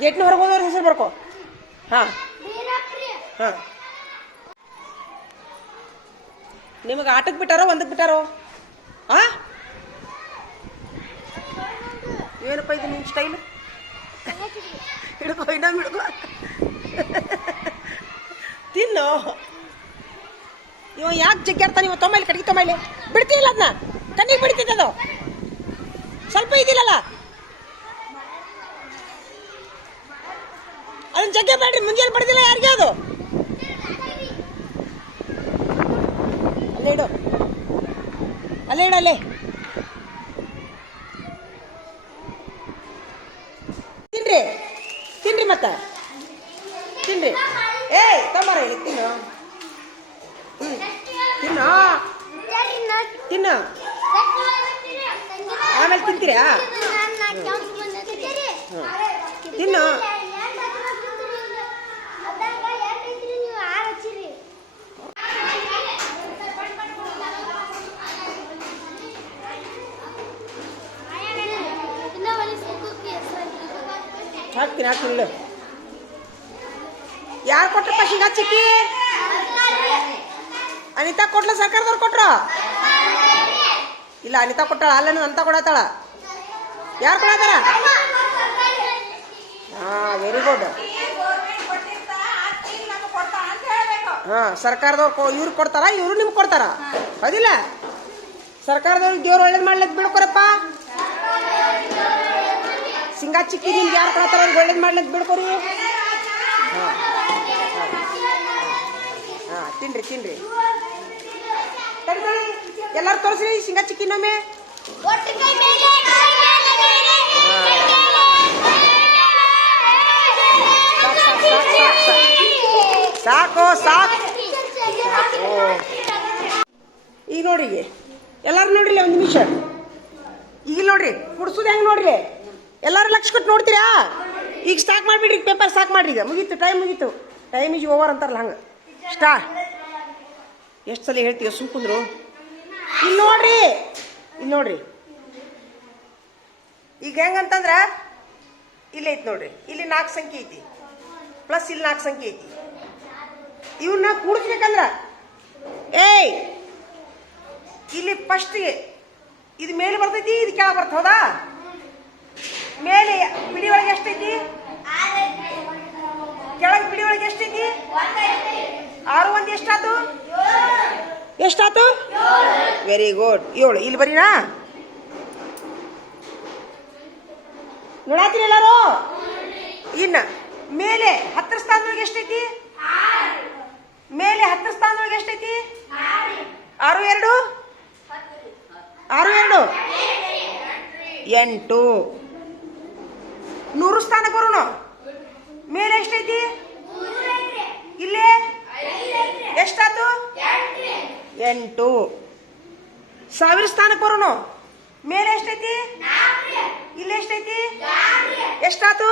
ಗೇಟ್ನ ಹೊರಗೆ ಹೋದವ್ರ ಹೆಸರು ಬರ್ಕೋ. ಹಾಂ ಹಾಂ. ನಿಮಗೆ ಆಟಕ್ಕೆ ಬಿಟ್ಟಾರೋ ಒಂದಕ್ಕೆ ಬಿಟ್ಟಾರೋ? ಹಾಂ, ಏನಪ್ಪ ಇದು ನಿಮ್ಮ ಸ್ಟೈಲ್? ಹಿಡ್ಕೊ, ಇನ್ನೊಮ್ಮೆ ಹಿಡ್ಕೊ. ತಿನ್ನು. ಇವ ಯಾಕೆ ಜಗ್ಗಾಡ್ತಾನೆ? ಇವ ತೊಂಬೈಲಿ ಕಡೆಗೆ ತೊಂಬೈಲಿ ಬಿಡ್ತಿಲ್ಲ, ಅದನ್ನ ಕಣ್ಣಿಗೆ ಬಿಡ್ತಿದ್ದೆ ಅದು. ಸ್ವಲ್ಪ ಇದಿಲ್ಲಲ್ಲ ಅದನ್ನ ಜಗ್ಗೆ ಬೇಡ್ರಿ. ಮುಂಜಾನೆ ಬಡ್ದಿಲ್ಲ ಯಾರಿಗೆ ಅದು? ಅಲ್ಲೇ ಇಡು, ಅಲ್ಲೇ ಇಡು, ಅಲ್ಲೇ ತಿನ್ರಿ, ತಿನ್ರಿ, ಮತ್ತೆ ತಿನ್ರಿ. ಏಯ್ ತೊಂಬಾರ ಇಲ್ಲಿ ತಿನ್ನು. ತಿನ್ನು ತಿನ್ನು, ಆಮೇಲೆ ತಿಂತೀರಾ? ತಿನ್ನು. ಹಾಕ್ತೀನಿ ಹಾಕ್ತೀನಿ. ಯಾರು ಕೊಟ್ರಪ್ಪ ಶೇಂಗಾ ಚಿಕ್ಕಿ? ಅನಿತಾ ಕೊಟ್ಲ? ಸರ್ಕಾರದವ್ರು ಕೊಟ್ರು? ಇಲ್ಲ, ಅನಿತಾ ಕೊಟ್ಟಾಳ. ಅಲ್ಲನು ಅಂತ ಕೊಡತ್ತಾಳ. ಯಾರು ಕೊಡತ್ತಾರ? ಹಾಂ, ವೆರಿ ಗುಡ್. ಹಾಂ, ಸರ್ಕಾರದವ್ರು ಇವ್ರಿಗೆ ಕೊಡ್ತಾರ, ಇವರು ನಿಮ್ಗೆ ಕೊಡ್ತಾರ, ಹೌದಿಲ್ಲ? ಸರ್ಕಾರದವ್ರಿಗೆ ದೇವ್ರು ಒಳ್ಳೇದು ಮಾಡ್ಲಿಕ್ಕೆ ಬಿಡ್ಕೊರಪ್ಪ. ಶೇಂಗಾ ಚಿಕ್ಕಿ ನಿಮ್ಗೆ ಯಾರು ಕೊಡ್ತಾರ ಅವ್ರಿಗೆ ಒಳ್ಳೇದು ಮಾಡ್ಲಿಕ್ಕೆ ಬಿಡ್ಕೊರಿ. ಹಾಂ ಹಾಂ, ತಿನ್ರಿ ತಿನ್ರಿ. ಎಲ್ಲರೂ ತೋರಿಸ್ರಿ ಶೇಂಗಾ ಚಿಕ್ಕಿನೊಮ್ಮೆ. ಸಾಕು ಸಾಕು. ಈಗ ನೋಡ್ರಿ, ಎಲ್ಲಾರು ನೋಡ್ರಿ ಒಂದು ನಿಮಿಷ. ಈಗ ನೋಡ್ರಿ ಕುಡ್ಸೋದು ಹೆಂಗೆ ನೋಡ್ರಿ. ಎಲ್ಲರೂ ಲಕ್ಷ ಕೊಟ್ಟು ನೋಡ್ತೀರಾ? ಈಗ ಸ್ಟಾಕ್ ಮಾಡಿಬಿಡ್ರಿ, ಪೇಪರ್ ಸ್ಟಾಕ್ ಮಾಡ್ರಿ. ಈಗ ಮುಗೀತು, ಟೈಮ್ ಮುಗೀತು. ಟೈಮ್ ಈಜ್ ಓವರ್ ಅಂತಾರಲ್ಲ ಹಂಗೆ. ಸ್ಟಾರ್ಟ್. ಎಷ್ಟು ಸಲ ಹೇಳ್ತೀವಿ ಸುಮ್ಕುಂದ್ರು. ಇಲ್ಲಿ ನೋಡ್ರಿ, ಇಲ್ಲಿ ನೋಡ್ರಿ. ಈಗ ಹೆಂಗಂತಂದ್ರ ಇಲ್ಲಿ ಐತಿ ನೋಡ್ರಿ, ಇಲ್ಲಿ 4 ಸಂಖ್ಯೆ ಐತಿ, ಪ್ಲಸ್ ಇಲ್ಲಿ 4 ಸಂಖ್ಯೆ ಐತಿ. ಇವನ್ನ ಕೂಡಿಸ್ಬೇಕಂದ್ರ ಏಯ್ ಇಲ್ಲಿ ಫಸ್ಟ್ಗೆ ಇದು ಮೇಲೆ ಬರ್ತೈತಿ, ಇದು ಕೆಳಗೆ ಬರ್ತ, ಹೌದಾ? ಮೇಲೆ ಬಿಡಿ ಒಳಗೆ ಎಷ್ಟೈತಿ? ಕೆಳಗೆ ಬಿಡಿ ಒಳಗೆ ಎಷ್ಟೈತಿ? 6 1 ಎಷ್ಟಾತು? ಎಷ್ಟಾತು? Very good. 7. ಇಲ್ಲಿ ಬರೀನಾ? ನೋಡಾತೀರಿ ಎಲ್ಲಾರು? ಇನ್ನ ಮೇಲೆ 10 ಸ್ಥಾನದೊಳಗೆ ಎಷ್ಟೈತಿ? ಮೇಲೆ 10 ಸ್ಥಾನದೊಳಗೆ ಎಷ್ಟೈತಿ? 6 2 6 2 8. 100 ಸ್ಥಾನಕ್ಕೆ ಬರೋಣ. ಮೇಲೆ ಎಷ್ಟೈತಿ? ಇಲ್ಲೇ ಎಷ್ಟಾತು? 8. 1000 ಸ್ಥಾನಕ್ಕೆ ಬರೋಣ. ಮೇಲೆ ಎಷ್ಟೈತಿ? ಇಲ್ಲಿ ಎಷ್ಟೈತಿ? ಎಷ್ಟಾತು?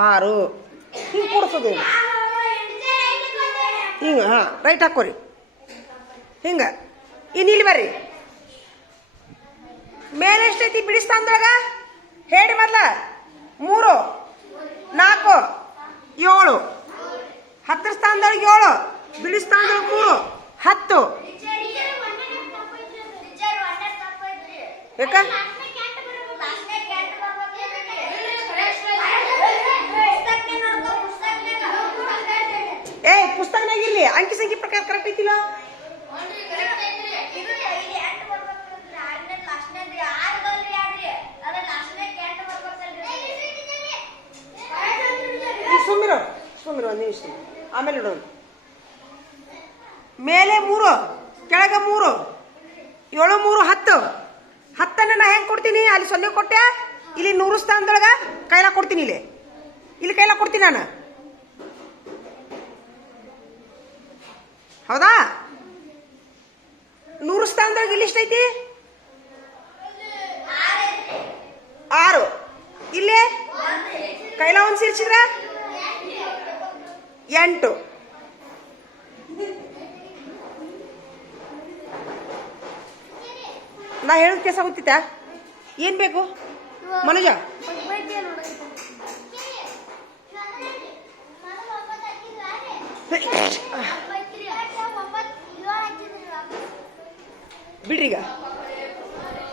6. ಹಿಂಗೆ ಕೊಡ್ಸೋದು ಹಿಂಗ. ಹಾಂ, ರೈಟ್ ಹಾಕೋರಿ ಹಿಂಗ. ಇನ್ನು ಇಲ್ಲಿ ಬರ್ರಿ. ಮೇಲೆ ಎಷ್ಟೈತಿ ಬಿಡಿ ಸ್ಥಾನದೊಳಗ? ಹೇಳಿ ಮೊದ್ಲ. 3 4 7. 10 ಸ್ಥಾನದೊಳಗೆ 7, ಬಿಡಿ ಸ್ಥಾನದೊಳಗೆ 3, 10. ಯಾಕ? ಏಯ್, ಪುಸ್ತಕನಾಗ ಇರ್ಲಿ, ಅಂಕಿ ಸಂಖ್ಯೆ ಪ್ರಕಾರ ಕರೆಕ್ಟ್ ಐತಿಲ್ಲ? ಸುಮ್ಮಿರೋ ಸುಮ್ಮಿರೋ ಒಂದು ನಿಮಿಷ, ಆಮೇಲೆ ಇಡೋಣ. ಮೇಲೆ 3, ಕೆಳಗೆ 3, 7 3 10. 10 ನಾ ಹೆಂಗೆ ಕೊಡ್ತೀನಿ? ಅಲ್ಲಿ 0 ಕೊಟ್ಟೆ, ಇಲ್ಲಿ 100 ಸ್ಥಾನದೊಳಗ ಕೈಲ ಕೊಡ್ತೀನಿ. ಇಲ್ಲಿ ಕೈಲ ಕೊಡ್ತೀನಿ ನಾನು, ಹೌದಾ? 100 ಸ್ಥಾನದೊಳಗೆ ಇಲ್ಲಿ ಎಷ್ಟೈತಿ? 6. ಇಲ್ಲೇ ಕೈಲ ಒಂದು ಸೇರಿಸಿದ್ರ 8. ನಾ ಹೇಳೋದು ಕೆಲಸ ಗೊತ್ತಿತ್ತಾ? ಏನು ಬೇಕು ಮನುಜ? ಬಿಡ್ರಿ ಈಗ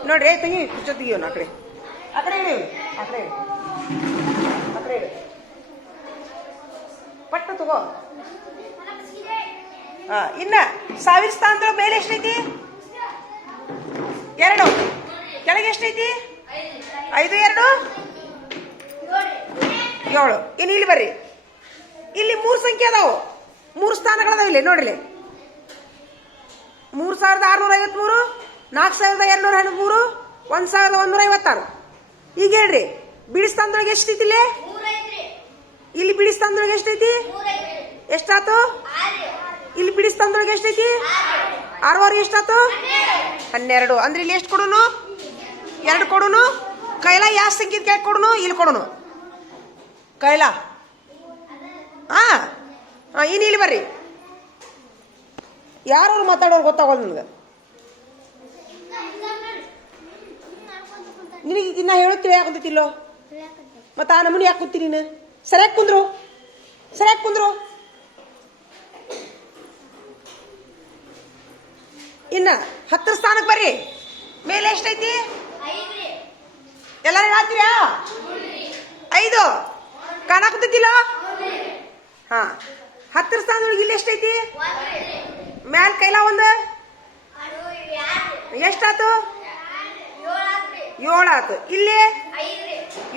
ನೋಡ್ರಿ ತೆಗಿ ಕುಚ್ಚ ತೆಗಿಯೋನು ಆ ಕಡೆ ಇಡಿ ಆ ಕಡೆ ಇಡಿ ಪಟ್ಟ ತಗೋ. ಇನ್ನ 1000 ಸ್ಥಾನದೊಳಗೆ ಮೇಲೆ ಎಷ್ಟೈತಿ? 2. ಕೆಳಗೆ ಎಷ್ಟೈತಿ? 5 2 7. ಇನ್ನು ಇಲ್ಲಿ ಬರ್ರಿ, ಇಲ್ಲಿ 3 ಸಂಖ್ಯೆ ಅದಾವು, 3 ಸ್ಥಾನಗಳದಾವ ಇಲ್ಲಿ ನೋಡ್ರಿ. 3653, 4213, 1156. ಈಗ ಹೇಳ್ರಿ ಬಿಡಿ ಸ್ಥಾನದೊಳಗೆ ಎಷ್ಟೈತಿ? ಇಲ್ಲಿ ಬಿಡಿ ಸ್ಥಾನದೊಳಗೆ ಎಷ್ಟೈತಿ? ಎಷ್ಟಾತು? ಇಲ್ಲಿ ಬಿಡಿ ಸ್ಥಾನದೊಳಗೆ ಎಷ್ಟೈತಿ? 6 ಎಷ್ಟಾತು? 12. ಅಂದ್ರೆ ಇಲ್ಲಿ ಎಷ್ಟು ಕೊಡುನು? 2 ಕೊಡುನು. ಕೈಲ ಯಾವ ಸಂಖ್ಯೆ ಕೆಳಗೆ ಕೊಡುನು? ಇಲ್ಲಿ ಕೊಡುನು ಕೈಲ. ಇನ್ನು ಇಲ್ಲಿ ಬರ್ರಿ, ಯಾರು ಮಾತಾಡೋರು ಗೊತ್ತಾಗೋದು ನನಗೆ. ನಿನಗೆ ಇನ್ನ ಹೇಳುತ್ತೀವಿ ಯಾಕೆ ಗೊತ್ತಿಲ್ಲೋ? ಮತ್ತೆ ಆ ನಮೂನಿ ಯಾಕೆ ಕೂತಿ ನೀನು? ಸರಿಯಾಗಿ ಕುಂದ್ರು. ಇನ್ನ 10 ಸ್ಥಾನಕ್ಕೆ ಬರ್ರಿ. ಮೇಲೆ ಎಷ್ಟೈತಿ? ಎಲ್ಲರೂ ಹೇಳ್ತೀರಾ? 5 ಕಾಣಕುತ್ತಿಲ್ಲ? 10 ಸ್ಥಾನದೊಳಗೆ ಇಲ್ಲಿ ಎಷ್ಟೈತಿ? ಮ್ಯಾಲ ಕೈಲ 1 ಎಷ್ಟಾತು? 7 ಆತು. ಇಲ್ಲಿ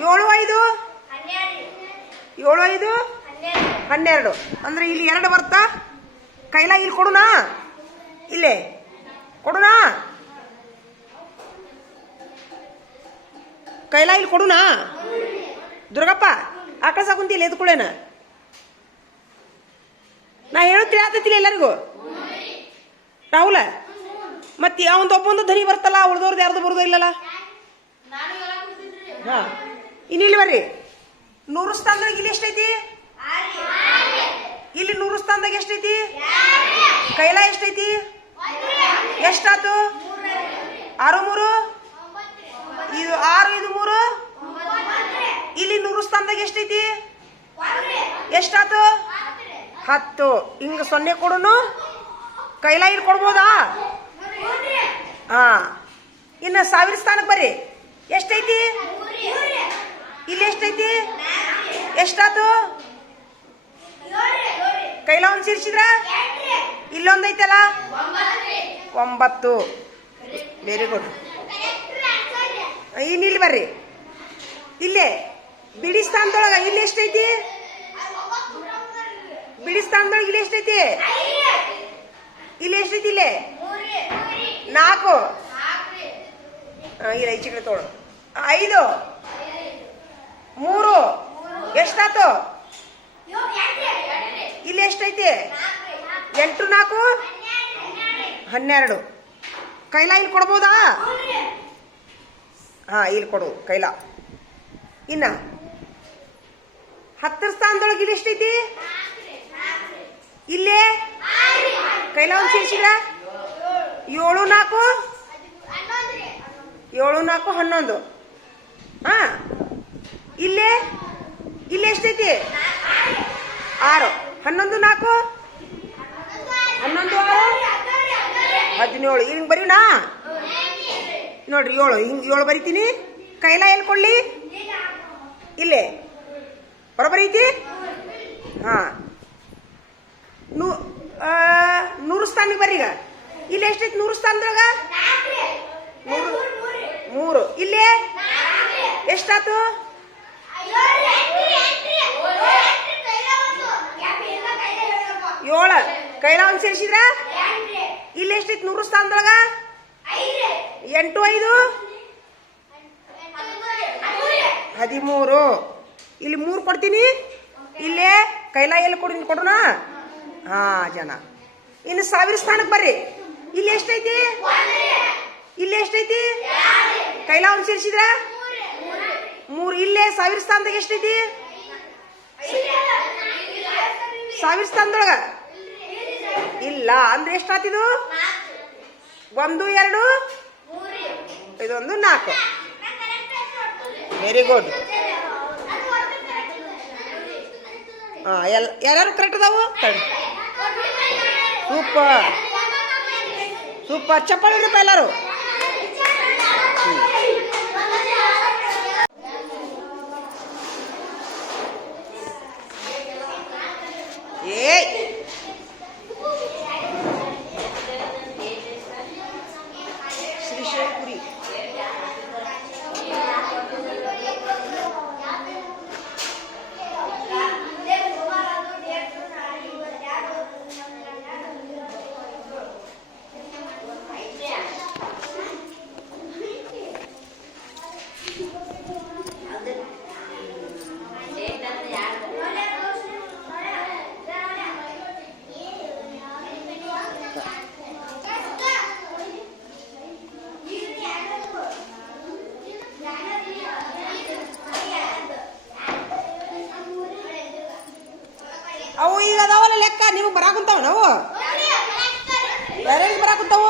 7 5 7 5 12. ಅಂದ್ರೆ ಇಲ್ಲಿ 2 ಬರ್ತಾ ಕೈಲ ಇಲ್ಲಿ ಕೊಡುನಾ? ಇಲ್ಲೇ ಕೊಡುನಾ? ಕೈಲ ಇಲ್ಲಿ ಕೊಡುನಾ? ದುರ್ಗಪ್ಪ ಆಕಳ ಸಾಕುಂತಿಲ್ಲ ಎದ್ಕೊಳ್ಳೇನ? ನಾ ಹೇಳುತ್ತೀರಿ ಆತೈತಿಲ್ಲ ಎಲ್ಲರಿಗೂ? ರಾಹುಲ ಮತ್ತೆ ಅವನದೊಬ್ಬೊಂದು ಧ್ವನಿ ಬರ್ತಲ್ಲ, ಉಳ್ದವ್ರದ್ದು ಯಾರ್ದು ಬರೋದು ಇಲ್ಲಲ್ಲ? ಇನ್ನು ಇಲ್ಲಿ ಬರ್ರಿ, 100 ಸ್ಥಾನದಾಗ ಇಲ್ಲಿ ಎಷ್ಟೈತಿ? ಇಲ್ಲಿ 100 ಸ್ಥಾನದಾಗ ಎಷ್ಟೈತಿ? ಕೈಲ ಎಷ್ಟೈತಿ? ಎಷ್ಟಾತು? 6 3 ಇದು 6 ಇದು 3. ಇಲ್ಲಿ 100 ಸ್ಥಾನದಾಗ ಎಷ್ಟೈತಿ? ಎಷ್ಟಾತು? 10. ಹಿಂಗ 0 ಕೊಡುನು. ಕೈಲ ಇಲ್ಲಿ ಕೊಡ್ಬೋದಾ? ಇನ್ನು 1000 ಸ್ಥಾನಕ್ಕೆ ಬರ್ರಿ. ಎಷ್ಟೈತಿ? ಇಲ್ಲಿ ಎಷ್ಟೈತಿ? ಎಷ್ಟಾತು? ಕೈಲ ಒಂದು ಸೇರಿಸಿದ್ರ ಇಲ್ಲೊಂದೈತಲ್ಲ 9. Very good. ಇನ್ನು ಇಲ್ಲಿ ಬರ್ರಿ, ಇಲ್ಲೇ ಬಿಡಿ ಸ್ಥಾನದೊಳಗ ಇಲ್ಲಿ ಎಷ್ಟೈತಿ? ಬಿಡಿ ಸ್ಥಾನದೊಳಗೆ ಇಲ್ಲಿ ಎಷ್ಟೈತಿ? ಇಲ್ಲಿ ಎಷ್ಟೈತಿ? ಇಲ್ಲೇ 4. ಇಲ್ಲ ಈ ಚಿಕ್ಕಡೆ ತೋಳು 5 3 ಎಷ್ಟಾತು? ಇಲ್ಲಿ ಎಷ್ಟೈತಿ? 8 4 12. ಕೈಲ ಇಲ್ಲಿ ಕೊಡ್ಬೋದಾ? ಇಲ್ಲಿ ಕೊಡು ಕೈಲ. ಇನ್ನ 10 ಸ್ಥಾನದೊಳಗೆ ಇಲ್ಲಿ ಎಷ್ಟೈತಿ? ಇಲ್ಲೇ ಕೈಲ ಒಂದು ಸೇರಿಸಿದ್ರ 7 4 7 4 11. ಇಲ್ಲೇ ಇಲ್ಲಿ ಎಷ್ಟೈತಿ? 6 11 4 11 6 17. ಹಿಂಗೆ ಬರೀನಾ? ನೋಡ್ರಿ 7 ಹಿಂಗೆ 7 ಬರಿತೀನಿ. ಕೈಲ ಎಲ್ಲಿ ಕೊಡ್ಲಿ? ಇಲ್ಲೇ ಬರೋಬ್ಬರಿ ಐತಿ. 100 ಸ್ಥಾನಕ್ಕೆ ಬರ್ರಿ. ಈಗ ಇಲ್ಲಿ ಎಷ್ಟೈತಿ? 100 ಸ್ಥಾನದೊಳಗ 3. ಇಲ್ಲೇ ಎಷ್ಟಾತು? 7. ಕೈಲ ಒಂದು ಸೇರಿಸಿದ್ರ ಇಲ್ಲಿ ಎಷ್ಟೈತಿ? 100 ಸ್ಥಾನದೊಳಗ 8 5 13. ಇಲ್ಲಿ 3 ಕೊಡ್ತೀನಿ. ಇಲ್ಲೇ ಕೈಲ ಎಲ್ಲಿ ಕೊಡೋಣ? ಜನ. ಇನ್ನು 1000 ಸ್ಥಾನಕ್ಕೆ ಬರ್ರಿ. ಇಲ್ಲಿ ಎಷ್ಟೈತಿ? ಇಲ್ಲಿ ಎಷ್ಟೈತಿ? ಕೈಲ ಒಂದು ಸೇರಿಸಿದ್ರ 3. ಇಲ್ಲೇ 1000 ಸ್ಥಾನದಾಗ ಎಷ್ಟೈತಿ? 1000 ಸ್ಥಾನದೊಳಗ ಇಲ್ಲ ಅಂದ್ರೆ ಎಷ್ಟಾತಿದು? 1 2 ಇದೊಂದು 4. Very good. ಹಾಂ ಯಾರ್ಯಾರು ಕರೆಕ್ಟ್ ಅದಾವು? Super super. ಚಪ್ಪಾಳೆ ಹೊಡಿರಪ್ಪ ಎಲ್ಲರೂ. ಏಯ್ ಶ್ರೀಶೈಲಪುರಿ. ಅವು ಈಗ ಅದಾವಲ್ಲ ಲೆಕ್ಕ, ನೀವು ಬರಾಕುಂತಾವ ನಾವು ಯಾರ್ಯಾರಿಗೆ ಬರಾಕುಂತಾವು?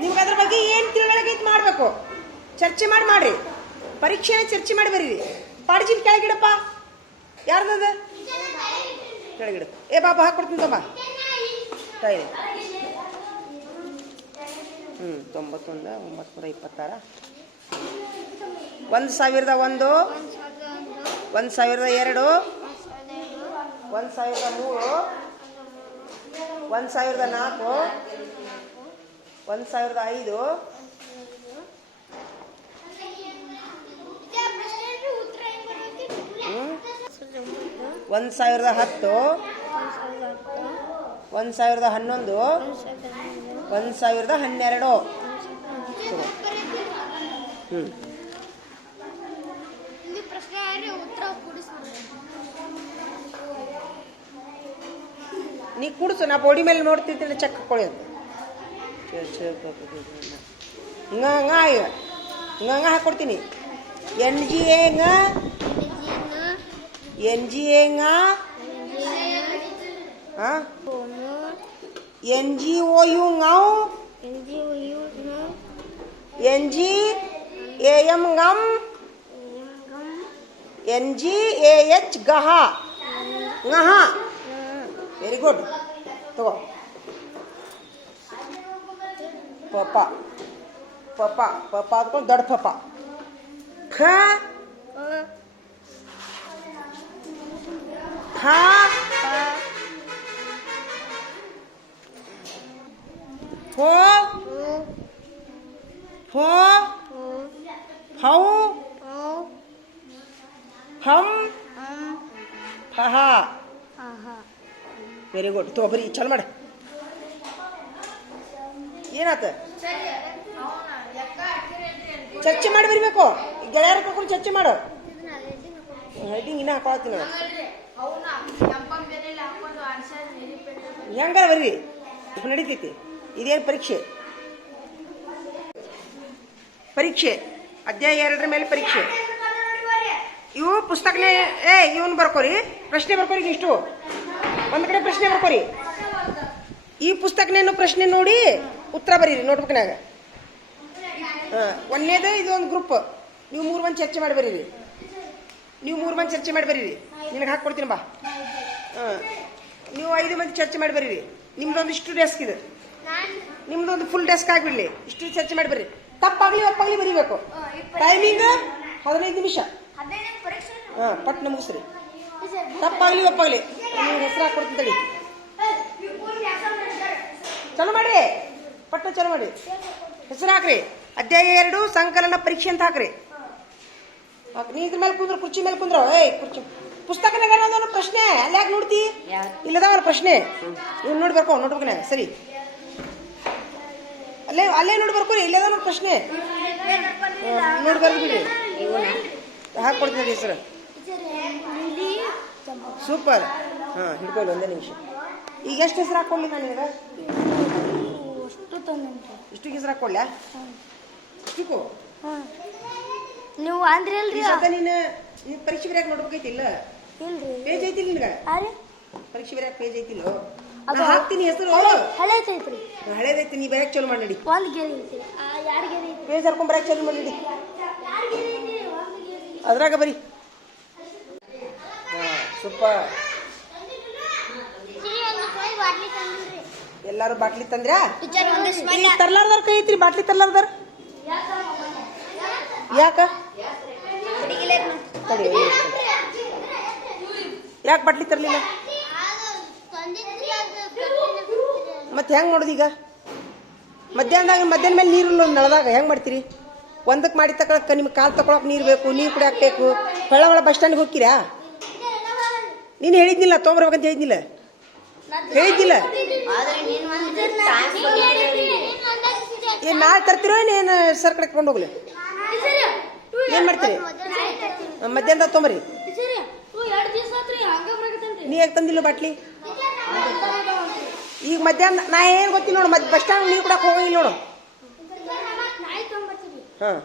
ನಿಮ್ಗೆ ಅದ್ರ ಬಗ್ಗೆ ಏನು ತಿಳುವಳಿಕೆ ಇದು ಮಾಡಬೇಕು, ಚರ್ಚೆ ಮಾಡ್ರಿ. ಪರೀಕ್ಷೆನ ಚರ್ಚೆ ಮಾಡಿ ಬರೀರಿ. ಪಾಡ್ಜಿನ ಕೆಳಗಿಡಪ್ಪ. ಯಾರ್ದದ? ಕೆಳಗಿಡ. ಏ ಬಾಬಾ ಹಾಕ್ಕೊಡ್ತೀನಿ ತಮ್ಮ. 91 926 1001 1002 1003 1004 1005 1010 1011 1012 ನೀ ಕೂಡಿಸು. ನಾ ಬೋಡಿ ಮೇಲೆ ನೋಡ್ತಿರ್ತೀನಿ. ಚೆಕ್ ಹಾಕೊಳ್ಳಿ ಅಂತ ಹಿಂಗ ಹಾಕೊಡ್ತೀನಿ. NGA NGOU NGAM ngam NGAH gaha ngaha. Very good. ತಗೋ. ಪಪ್ಪ ಪಪ್ಪ ಪಪ್ಪ ಅದಕೊಂಡು ದೊಡ್ಡ ಪಪ್ಪ. ಖ ಖ ಫೋ ಫೋ ಫೌ ಫಂ ಫಹ. Very good. ತಗೋ ಬರೀ ಚಲೋ ಮಾಡ. ಏನಾತ? ಚರ್ಚೆ ಮಾಡಿ ಬರಿಬೇಕು. ಗೆಳೆಯರ ಕರ್ಕೊಂಡು ಚರ್ಚೆ ಮಾಡು. ಹೆಡ್ಡಿಂಗ್ ಇನ್ನೂ ಹಾಕೊಳತ್ತೀನಿ. ಹೆಂಗಾರ ಬರ್ರಿ, ನಡೀತೈತಿ. ಇದೇನು ಪರೀಕ್ಷೆ? ಪರೀಕ್ಷೆ ಅಧ್ಯಾಯ 2 ಮೇಲೆ ಪರೀಕ್ಷೆ. ಇವು ಪುಸ್ತಕನೇ. ಇವನು ಬರ್ಕೋರಿ, ಪ್ರಶ್ನೆ ಬರ್ಕೋರಿ. ಇಷ್ಟು ಒಂದು ಕಡೆ ಪ್ರಶ್ನೆ ಬರ್ಕೋರಿ. ಈ ಪುಸ್ತಕನೇನು ಪ್ರಶ್ನೆ ನೋಡಿ ಉತ್ತರ ಬರೀರಿ ನೋಟ್ಬುಕ್ನಾಗ. ಒಂದನೇದು ಇದು ಒಂದು ಗ್ರೂಪ್. ನೀವು 3 ಮಂದಿ ಚರ್ಚೆ ಮಾಡಿ ಬರೀರಿ. ಚರ್ಚೆ ಮಾಡಿ ಬರೀರಿ. ನಿನಗೆ ಹಾಕ್ಕೊಡ್ತೀನಿ ಬಾ. ನೀವು 5 ಮಂದಿ ಚರ್ಚೆ ಮಾಡಿ ಬರೀರಿ. ನಿಮ್ದೊಂದು ಇಷ್ಟು ಡೆಸ್ಕ್ ಇದೆ. ನಿಮ್ದೊಂದು ಫುಲ್ ಡೆಸ್ಕ್ ಆಗಿಬಿಡ್ಲಿ. ಇಷ್ಟು ಚರ್ಚೆ ಮಾಡಿ ಬರ್ರಿ. ತಪ್ಪಾಗ್ಲಿ ಒಪ್ಪಾಗ್ಲಿ ಬರೀಬೇಕು. ಟೈಮಿಂಗ್ 15 ನಿಮಿಷ. ಪಟ್ನ ಮುಗಿಸ್ರಿ. ತಪ್ಪಾಗ್ಲಿ ಒಪ್ಪಾಗ್ಲಿ ನಿಮ್ಗೆ ಹೆಸರು ಹಾಕೊಡ್ತೀನಿ. ಚಲೋ ಮಾಡಿ. ಪಟ್ನ ಚಲೋ ಮಾಡಿ. ಹೆಸರು ಹಾಕ್ರಿ. ಅಧ್ಯಾಯ 2 ಸಂಕಲನ ಪರೀಕ್ಷೆ ಅಂತ ಹಾಕ್ರಿ. ನೀ ಇದ್ರ ಮೇಲೆ ಕುಂದ್ರ, ಕುರ್ಚಿ ಮೇಲೆ ಕುಂದ್ರ. ಏಯ್ ಕುರ್ಚಿ ಪುಸ್ತಕನಾಗ ಅನ್ನೋದನ್ನ ಪ್ರಶ್ನೆ ಅಲ್ಲಿ ಯಾಕೆ ನೋಡ್ತಿ? ಇಲ್ಲದವರ ಪ್ರಶ್ನೆ ಇವ್ನು ನೋಡಿ ಬರ್ಕೊ, ನೋಡ್ಬೇಕನ ಸರಿ. ಅಲ್ಲೇ ನೋಡಿ ಬರ್ಕೊರಿ, ಇಲ್ಲದ ನೋಡಿ ಪ್ರಶ್ನೆ ನೋಡಿ ಬರ್ಬಿಡಿ. ಹಾಕೊಡ್ತೀನಿ ಹೆಸರು. ಸೂಪರ್. ಹಾಂ ಹಿಡ್ಕೊಳ್ಳಿ, ಒಂದೇ ನಿಮಿಷ. ಈಗ ಎಷ್ಟು ಹೆಸರು ಹಾಕ್ಕೊಳ್ಳಿ ನಾನು ನಿನಗೆ? ಇಷ್ಟು ಹೆಸರು ಹಾಕ್ಕೊಳ್ಳ? ಇಷ್ಟಕ್ಕೂ ನೀವು ಅಂದ್ರಿ ಅಲ್ರಿ ನೀನು ಪರೀಕ್ಷೆ ಬರೆಯಕ್ಕೆ ನೋಡ್ಬೇಕೈತಿ ಇಲ್ಲ? ಪೇಜ್ ಐತಿ ನಿನಗೆ? ಪರೀಕ್ಷೆ ಬರೆಯಕ್ಕೆ ಪೇಜ್ ಐತಿಲ್ಲ? ಹಾಕ್ತೀನಿ ಹೆಸರು. ಹಳೇದೈತ್ರಿ. ಹಳೇದೈತಿ, ನೀ ಬರೆಯಕ್ಕೆ ಚಲೋ ಮಾಡಿ ನಡಿ. ಒಂದು ಗೆರೆ ಐತಿ, ಎರಡು ಗೆರೆ ಐತಿ. ಪೇಜ್ ಹರ್ಕೊಂಡ್ ಬರೆಯಕ್ಕೆ ಚಲೋ ಮಾಡಿ ನಡಿ. ಅದ್ರಾಗ ಬರಿ. ಸೂಪರ್. ಎಲ್ಲಾರು ಬಾಟ್ಲಿ ತಂದ್ರ? ತರ್ಲಾರ್ದಾರ ಕೈ ಐತ್ರಿ ಬಾಟ್ಲಿ ತರ್ಲಾರ್ದಾರ? ಯಾಕ ಯಾಕೆ ಬಾಟ್ಲಿ ತರ್ಲಿಲ್ಲ? ಮತ್ತೆ ಹೆಂಗ್ ನೋಡುದು ಈಗ? ಮಧ್ಯಾಹ್ನ ಮೇಲೆ ನೀರು ನಳದಾಗ ಹೆಂಗ್ ಮಾಡ್ತೀರಿ? ಒಂದಕ್ಕೆ ಮಾಡಿ ತಗೊಳಕ್ಕೆ ನಿಮ್ಗೆ ಕಾಲು ತಗೊಳಕ್ ನೀರು ಬೇಕು, ನೀರು ಕುಡಿಯಾಕ ಬೇಕು. ಹೊಳ ಬಸ್ ಸ್ಟ್ಯಾಂಡ್ಗೆ ಹೋಗ್ತೀರಾ? ನೀನು ಹೇಳಿದ್ನಿಲ್ಲ ತೊಗೊಂಬರ್ಬೇಕಂತ ಹೇಳಿದ್ನಿಲ್ಲ? ಹೇಳಿದ್ದಿಲ್ಲ? ಏನ್ ನಾಳೆ ತರ್ತಿರೋ ಏನು ಸರ್ ಕಡೆ ಕೊಂಡು ಹೋಗ್ಲಿ? ಏನ್ ಮಾಡ್ತೀರಿ? ಮಧ್ಯಾಹ್ನದಾಗ ತೊಂಬರಿ. ನೀ ಯಾಕೆ ತಂದಿಲ್ಲ ಬಾಟ್ಲಿ? ಈಗ ಮಧ್ಯಾಹ್ನ ನಾ ಏನು ಗೊತ್ತಿಲ್ಲ ನೋಡು. ಬಸ್ ಸ್ಟ್ಯಾಂಡ್ ನೀರು ಕುಡಕ್ಕೆ ಹೋಗಂಗಿಲ್ಲ ನೋಡು. ಹಾಂ,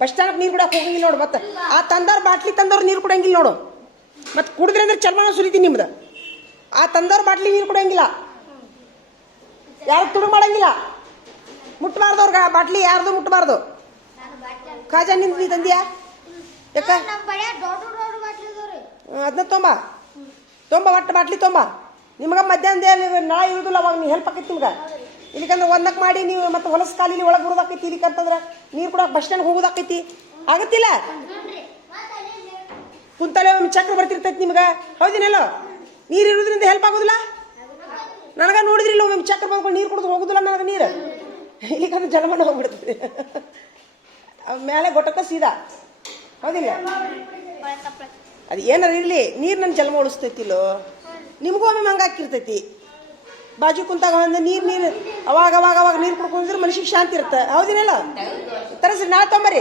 ಬಸ್ ಸ್ಟ್ಯಾಂಡ್ ನೀರು ಕುಡಕ್ಕೆ ಹೋಗಂಗಿಲ್ಲ ನೋಡು. ಮತ್ತೆ ಆ ತಂದವ್ರು ಬಾಟ್ಲಿ ತಂದವ್ರು ನೀರು ಕುಡಂಗಿಲ್ಲ ನೋಡು. ಮತ್ತೆ ಕುಡಿದ್ರೆ ಅಂದ್ರೆ ಚರ್ಮನ ಸುರಿತೀನಿ ನಿಮ್ದು. ಆ ತಂದವ್ರು ಬಾಟ್ಲಿ ನೀರು ಕುಡಂಗಿಲ್ಲ, ಯಾರು ತುಡು ಮಾಡಂಗಿಲ್ಲ. ಮುಟ್ಟಬಾರ್ದು ಅವ್ರಿಗೆ ಬಾಟ್ಲಿ, ಯಾರ್ದು ಮುಟ್ಟಬಾರ್ದು. ಖಾಜಾ ನಿಂತ ನೀ ತಂದಿಯಾ? ಯಾಕ ಅದನ್ನ ತೊಂಬ ಒಟ್ಟು ಬಾಟ್ಲಿ ತೊಂಬ. ನಿಮ್ಗೆ ಮಧ್ಯಾಹ್ನದ ನಳ ಇರುದಿಲ್ಲ, ಅವಾಗ ನೀವು ಹೆಲ್ಪ್ ಆಕೈತಿ ನಿಮ್ಗೆ. ಇಲ್ಲಿಕಂದ್ರೆ ಒಂದಕ್ಕೆ ಮಾಡಿ ನೀವು ಮತ್ತೆ ಹೊಲಸು ಕಾಲಿಲಿ ಒಳಗೆ ಬರೋದಾಕೈತಿ. ಇಲ್ಲಿಕಂತಂದ್ರೆ ನೀರು ಕೂಡ ಬಸ್ ಸ್ಟ್ಯಾಂಡ್ ಹೋಗೋದಾಕೈತಿ. ಆಗತ್ತಿಲ್ಲ? ಕುಂತಲೇ ಒಮ್ಮೆ ಚಕ್ರ ಬರ್ತಿರ್ತೈತಿ ನಿಮ್ಗೆ, ಹೌದಿನಲ್ಲೋ? ನೀರು ಇರೋದ್ರಿಂದ ಹೆಲ್ಪ್ ಆಗೋದಿಲ್ಲ? ನನಗೆ ನೋಡಿದ್ರಿಲ್ಲ ಒಮ್ಮೆ ಚಕ್ರ ಬಂದ್ಕೊಂಡು ನೀರು ಕುಡಿದು ಹೋಗೋದಿಲ್ಲ ನನಗೆ ನೀರು. ಇಲ್ಲಿಕಂದ್ರೆ ಜಲಮಣ್ಣ ಹೋಗ್ಬಿಡ್ತದೆ ಮೇಲೆ ಗೊಟ್ಟಕ್ಕ ಸೀದಾ, ಹೌದಿಲ್ಲ? ಅದು ಏನಾರು ಇರಲಿ, ನೀರು ನನ್ನ ಜನ್ಮ ಉಳಿಸ್ತೈತಿಲ್ಲೋ. ನಿಮಗೂ ಒಮ್ಮೆ ಹಂಗೆ ಹಾಕಿರ್ತೈತಿ. ಬಾಜು ಕುಂತಾಗ ಒಂದು ನೀರು ಅವಾಗ ನೀರು ಕುಡ್ಕೊಂಡಿದ್ರೆ ಮನುಷ್ಯಗೆ ಶಾಂತಿ ಇರುತ್ತೆ, ಹೌದಿನಲ್ಲ? ತರಸ್ರಿ, ನಾಳೆ ತೊಂಬರಿ.